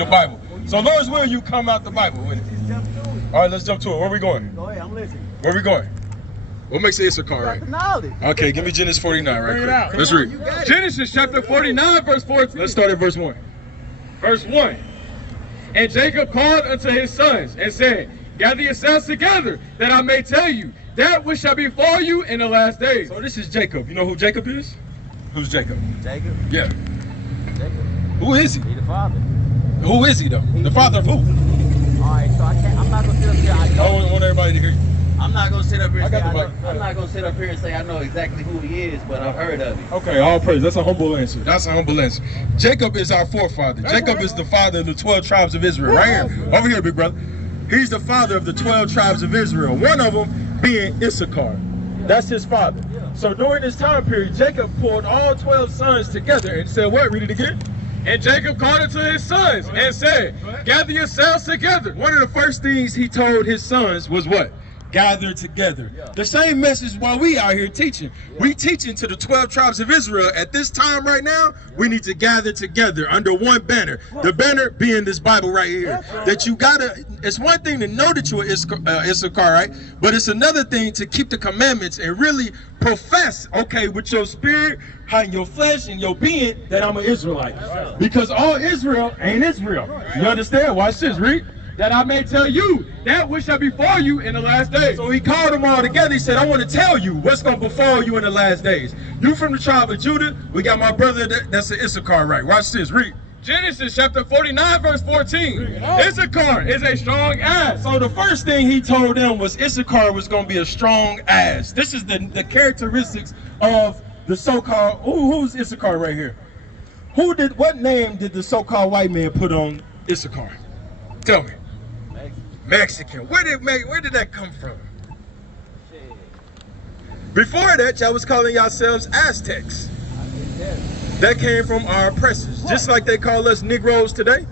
the Bible. So Lord's will, you come out the Bible with it. All right, let's jump to it. Where we going? Go ahead, I'm listening. Where we going? What makes it Issachar, right? Knowledge. Okay, give me Genesis 49 right quick. Let's read. Genesis chapter 49, verse 14. Let's start at verse 1. Verse 1. And Jacob called unto his sons and said, gather yourselves together, that I may tell you that which shall befall you in the last days. So this is Jacob. You know who Jacob is? Who's Jacob? Jacob? Yeah. Jacob. Who is he? He the father. Who is he though? The father of who? Alright, so I'm not gonna sit up here. I want everybody to hear you. I'm not gonna sit up here and say I'm not gonna sit up here and say I know exactly who he is, but I've heard of him. Okay, all praise. That's a humble answer. That's a humble answer. Jacob is our forefather. Jacob is the father of the 12 tribes of Israel. Right here. Over here, big brother. He's the father of the 12 tribes of Israel. One of them being Issachar. That's his father. So during this time period, Jacob pulled all 12 sons together and said, what? Read it again. And Jacob called unto his sons and said, gather yourselves together. One of the first things he told his sons was what? Gather together. The same message while we out here teaching. We teaching to the 12 tribes of Israel. At this time right now, we need to gather together under one banner. The banner being this Bible right here. That you gotta, it's one thing to know that you're Issachar, right? But it's another thing to keep the commandments and really profess, okay, with your spirit, in your flesh, and your being, that I'm an Israelite. Because all Israel ain't Israel. You understand? Watch this, read. That I may tell you that which shall befall you in the last days. So he called them all together. He said, I want to tell you what's going to befall you in the last days. You from the tribe of Judah. We got my brother that's an Issachar, right? Watch this. Read. Genesis chapter 49, verse 14. Issachar is a strong ass. So the first thing he told them was Issachar was going to be a strong ass. This is the characteristics of the so-called, who's Issachar right here? What name did the so-called white man put on Issachar? Tell me. Mexican. Where did that come from? Before that, y'all was calling yourselves Aztecs. That came from our oppressors. Just like they call us Negroes today.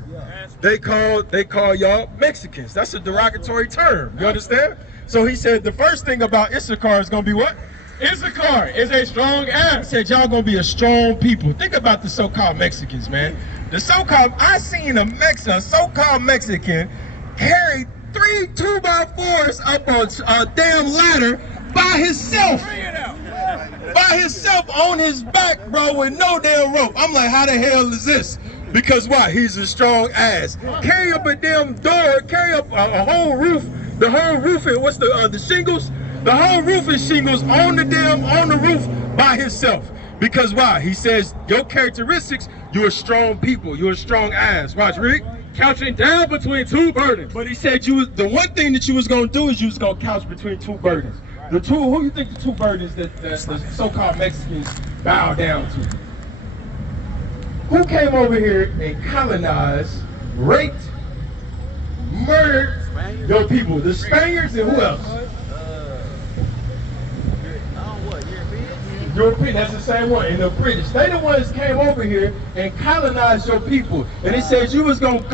They call y'all Mexicans. That's a derogatory term. You understand? So he said the first thing about Issachar is gonna be what? Issachar is a strong ass. He said y'all gonna be a strong people. Think about the so-called Mexicans, man. The so-called, I seen a so-called Mexican carry 3 2x4s up a damn ladder by himself. By himself on his back, bro, with no damn rope. I'm like, how the hell is this? Because why? He's a strong ass. Carry up a damn door, carry up a whole roof. The whole roof, and what's the shingles? The whole roof is shingles on the roof by himself. Because why? He says, your characteristics, you're a strong people. You're a strong ass. Watch, Rick. Couching down between 2 burdens. But he said the one thing that you was gonna do is you was gonna couch between 2 burdens. Who you think the 2 burdens that the so-called Mexicans bow down to? Who came over here and colonized, raped, murdered your people? The Spaniards and who else? European, that's the same one, and the British. They the ones came over here and colonized your people. And it says you gonna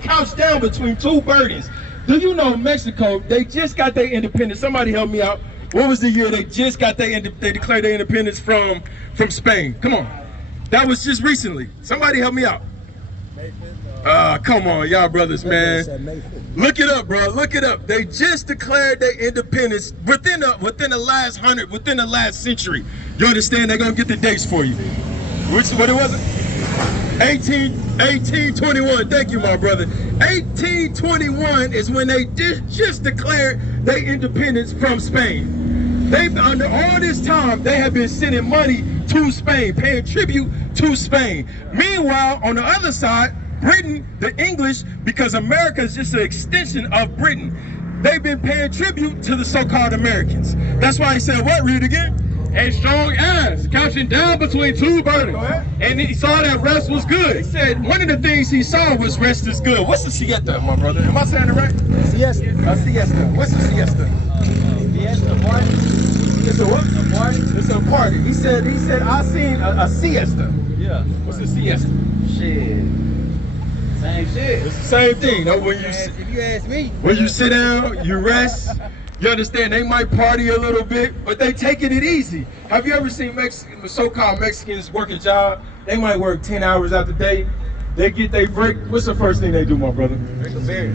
couch down between 2 burdens. Do you know Mexico, they just got their independence? Somebody help me out. What was the year they just got they declared their independence from Spain? Come on. That was just recently. Somebody help me out. Come on, y'all brothers, man. Look it up, bro. Look it up. They just declared their independence within the last century. You understand? They're gonna get the dates for you. What it was? 1821. Thank you, my brother. 1821 is when they just declared their independence from Spain. They've under all this time they have been sending money to Spain, paying tribute to Spain. Meanwhile, on the other side, Britain, the English, because America is just an extension of Britain, they've been paying tribute to the so-called Americans. That's why he said, what? Read it again. A strong ass, couching down between 2 burdens. And he saw that rest was good. He said one of the things he saw was rest is good. What's the siesta, my brother? Am I saying it right? Siesta. A siesta. What's the siesta? Siesta party. It's a what? A party. It's a party. He said I seen a siesta. Yeah. What's a siesta? Shit. Same shit. It's the same thing. No, when If you ask me. when you sit down, you rest. You understand? They might party a little bit, but they taking it easy. Have you ever seen so-called Mexicans work a job? They might work 10 hours out the day. They get they break. What's the first thing they do, my brother? Drink a beer.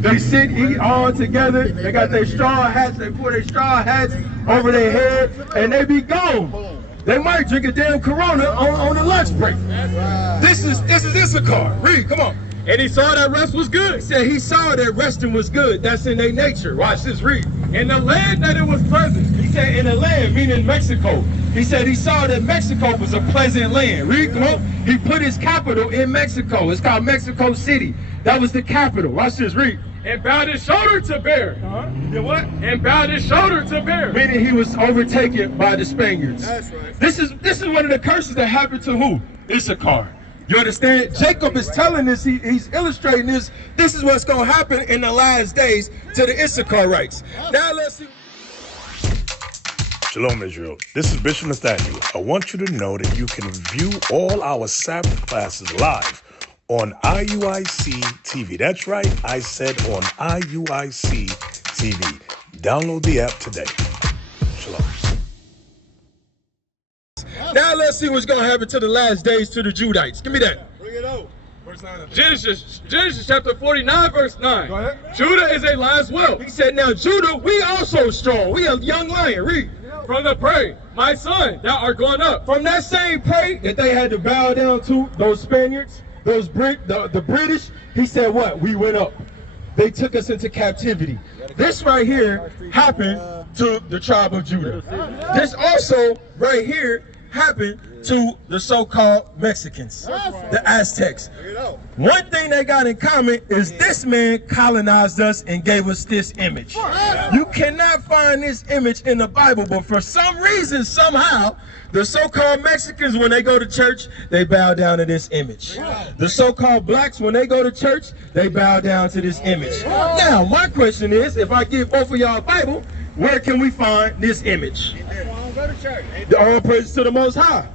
They sit, eat all together. They got their straw hats. They put their straw hats over their head, and they be gone. They might drink a damn Corona on the lunch break. This is Issachar. Read, come on. And he saw that rest was He good. said he saw that resting was good. That's in their nature. Watch this, read. In the land that it was pleasant. He said in the land, meaning Mexico. He said he saw that Mexico was a pleasant land. Read, come on. He put his capital in Mexico. It's called Mexico City. That was the capital. Watch this, read. And bowed his shoulder to bear. The what? And bowed his shoulder to bear. Meaning he was overtaken by the Spaniards. That's right. This is one of the curses that happened to who? Issachar. You understand? Jacob is telling this, he's illustrating this. This is what's going to happen in the last days to the Issacharites. Now let's see. Shalom, Israel. This is Bishop Nathaniel. I want you to know that you can view all our Sabbath classes live on IUIC TV. That's right, I said on IUIC TV. Download the app today. Shalom. Now let's see what's going to happen to the last days to the Judites. Give me that. Bring it out. Genesis chapter 49, verse 9. Go ahead. Judah is a lion's whelp. He said, now Judah, we also strong. We a young lion. Read. From the prey, my son, thou art gone up. From that same prey that they had to bow down to, those Spaniards, those the British, he said what? We went up. They took us into captivity. This right here happened to the tribe of Judah. This also right here happened to the so-called Mexicans, the Aztecs. One thing they got in common is this man colonized us and gave us this image. You cannot find this image in the Bible, but for some reason, somehow, the so-called Mexicans, when they go to church, they bow down to this image. The so-called blacks, when they go to church, they bow down to this image. Now, my question is, if I give both of y'all a Bible, where can we find this image? Go to church. All praise to the Most High.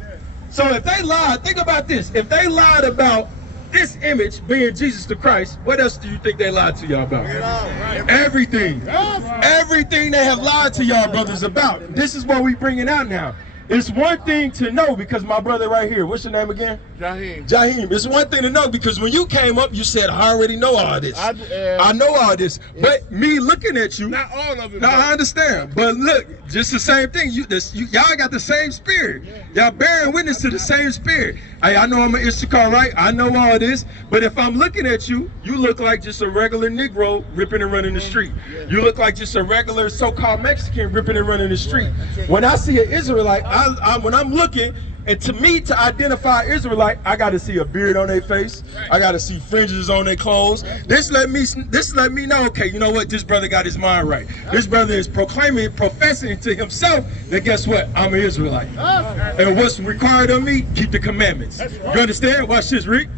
So if they lied, think about this. If they lied about this image being Jesus the Christ, what else do you think they lied to y'all about? Everything. Everything they have lied to y'all brothers about. This is what we bringing out now. It's one thing to know, because my brother right here, what's your name again? Jaheim. Jaheim. It's one thing to know, because when you came up, you said, I already know all this. I know all this. But me looking at you, Not all of it. no, I understand. But look, just the same thing. Y'all got the same spirit. Y'all bearing witness to the same spirit. I know I'm an Issachar, right? I know all this. But if I'm looking at you, you look like just a regular Negro ripping and running the street. You look like just a regular so-called Mexican ripping and running the street. When I see an Israelite, when I'm looking, and to me, to identify Israelite, I got to see a beard on their face. I got to see fringes on their clothes. This let me know, okay, you know what? This brother got his mind right. This brother is professing to himself that guess what? I'm an Israelite. And what's required of me? Keep the commandments. You understand? Watch this, Rick.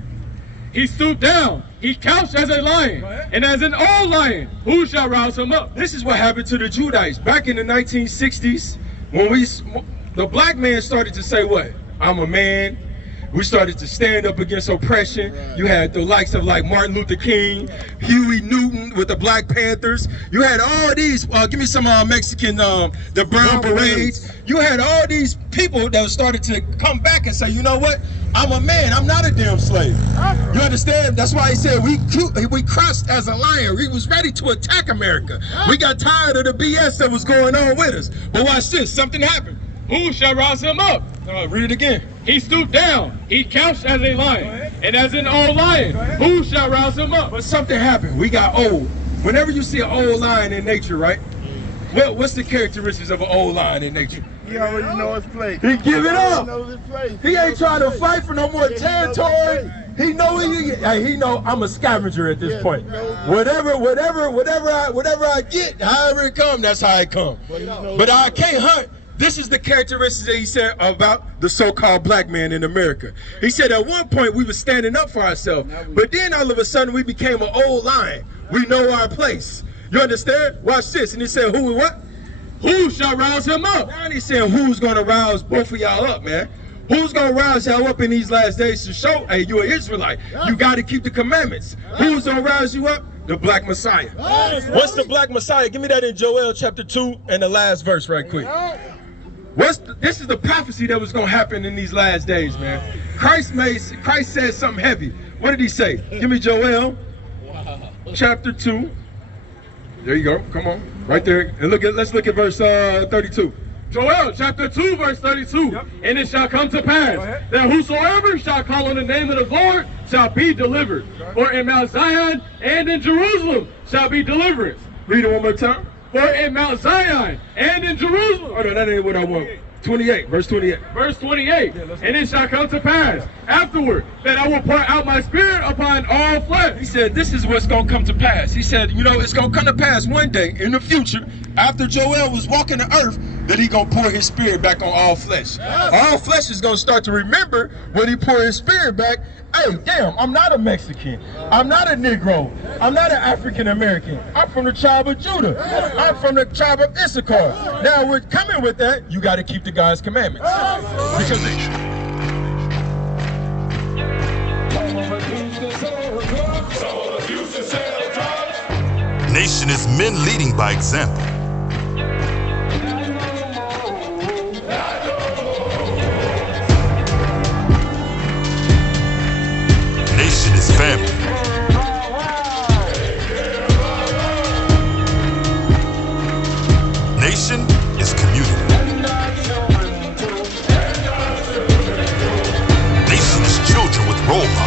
He stooped down. He couched as a lion. And as an old lion, who shall rouse him up? This is what happened to the Judites back in the 1960s when the black man started to say what? I'm a man. We started to stand up against oppression. You had the likes of like Martin Luther King, Huey Newton with the Black Panthers. You had all these, give me some Mexican, the Brown Berets. You had all these people that started to come back and say, you know what? I'm a man. I'm not a damn slave. You understand? That's why he said we crossed as a lion. We was ready to attack America. We got tired of the BS that was going on with us. But watch this. Something happened. Who shall rouse him up? Read it again. He stooped down. He couched as a lion. And as an old lion, who shall rouse him up? But something happened. We got old. Whenever you see an old lion in nature, right? What's the characteristics of an old lion in nature? He already know his place. He give it up. Knows his place. He ain't trying to fight for no more territory. He know he know I'm a scavenger at this point. Whatever I get, however it come, that's how it come. But I can't hunt. This is the characteristics that he said about the so-called black man in America. He said at one point we were standing up for ourselves, but then all of a sudden we became an old lion. We know our place. You understand? Watch this. And he said, who and what? Who shall rouse him up? Now he's saying, who's going to rouse both of y'all up, man? Who's going to rouse y'all up in these last days to show, hey, you're an Israelite. You got to keep the commandments. Who's going to rouse you up? The black Messiah. What's the black Messiah? Give me that in Joel chapter 2 and the last verse right quick. This is the prophecy that was going to happen in these last days, man. Christ said something heavy. What did he say? Give me Joel, chapter 2. There you go. Come on, right there. And let's look at verse 32. Joel chapter 2 verse 32. Yep. And it shall come to pass that whosoever shall call on the name of the Lord shall be delivered. For in Mount Zion and in Jerusalem shall be deliverance. Read it one more time. For in Mount Zion and in Jerusalem. Oh no, that ain't what I want. 28, verse 28. Verse 28. And it shall come to pass afterward that I will pour out my spirit upon all He flesh. said, this is what's going to come to pass. He said, you know, it's going to come to pass one day in the future, after Joel was walking the earth, that he going to pour his spirit back on all flesh. All flesh is going to start to remember when he pour his spirit back. Hey, damn, I'm not a Mexican. I'm not a Negro. I'm not an African American. I'm from the tribe of Judah. I'm from the tribe of Issachar. Now, we're coming with that, you got to keep the God's commandments. Because Nation is men leading by example. Nation is family. Nation is community. Nation is children with role models.